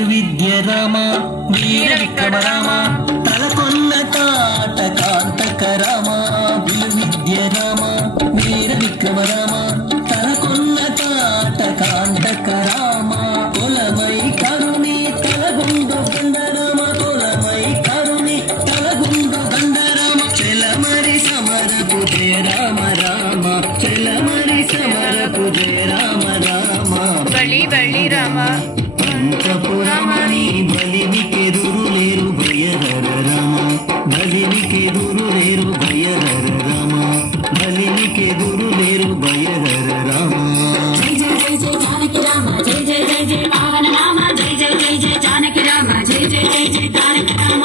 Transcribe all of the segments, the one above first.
విలువిద్య రామ వీర విక్రమ రామ తలకొన్న తాట కాంతక రామ విలువిద్య రామ వీర విక్రమ రామ తలకొన్న తాట కాంతక రామ కులమై కరుణి తలగుండు గండరామ కులమై కరుణి తలగుండు గండరామ చెలమరి సమరపు జయ రామ రామ చెలమరి సమరపు జయ రామ రామ బలి బలి రామ పంచపురమణి బలివికెదురు లేరు భయహర రామ బలివికెదురు లేరు భయహర రామ బలివికెదురు లేరు భయహర రామ జై జై జై జై జానకి రామ జై జై జై జై పావన రామ జై జై జై జై జానకి రామ జై జై జై జై తారక రామ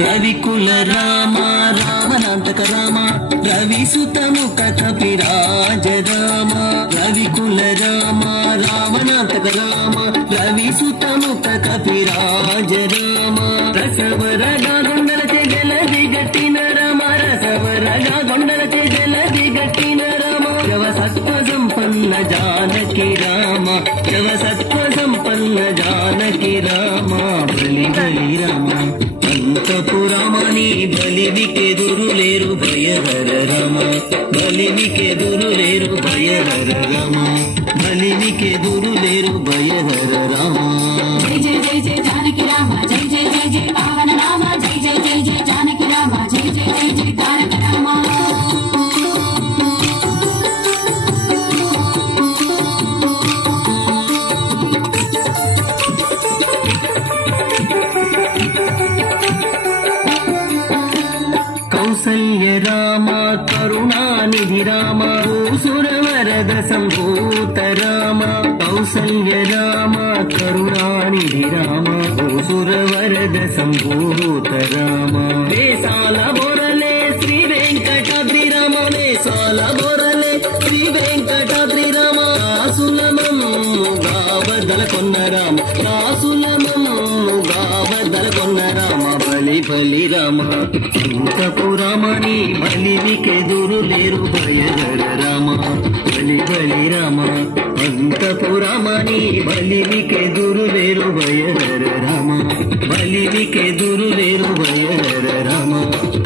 రవికుల రామ రామనాంతక రామ రవిసుతము కపిరాజ రామ రవికుల రామ రామనాంతక రామ రవిసుతము కపిరాజ రామ రసవరగా గొండలచే జలది గట్టిన రామ రసవరగా గొండలచే జలది గట్టిన రామ శవ సత్వ సంపన్న జానకి రామ శవ సత్వ సంపన్న జానకి రామ బలి బలి రామ పంచపురమణి బలివికెదురు లేరు భయహర రామ బలివికెదురు లేరు భయహర రామ బలివికెదురు లేరు భయహర రామ జై జై జై జై జానకి రామ జై జై జై జై పావన రామ జై జై జై జై జానకి రామ జై జై జై జై తారక రామ కౌసల్య రామ కరుణానిధి రామ భూసురవరద సంభూత రామ కౌసల్య రామ కరుణానిధి రామ భూసురవరద సంభూత రామ వేసాల బొరలే శ్రీ వెంకటాద్రి రామ వేసాల బొరలే శ్రీ వెంకటాద్రి రామ రాసులమము గావదల కొన్న రామ రాసులమము గావదల కొన్న రామ బలి బలి రామ పంచపురమణి బలివికెదురు లేరు భయహర రామ బలి బలి రామ పంచపురమణి బలివికెదురు లేరు భయహర రామ బలివికెదురు లేరు భయహర రామ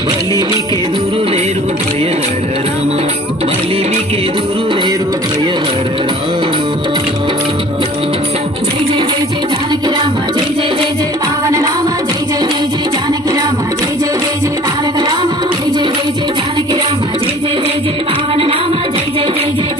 బలివికెదురు లేరు భయహర రామ బలివికెదురు లేరు భయహర రామ జై జై జై జై జానకి రామ జై జై జై జై పావన రామ జై జై జై జై జానకి రామ జై జై జై జై తారక రామ జై జై జై జై జానకి రామ జై జై జై జై పావన రామ జై జై జై జై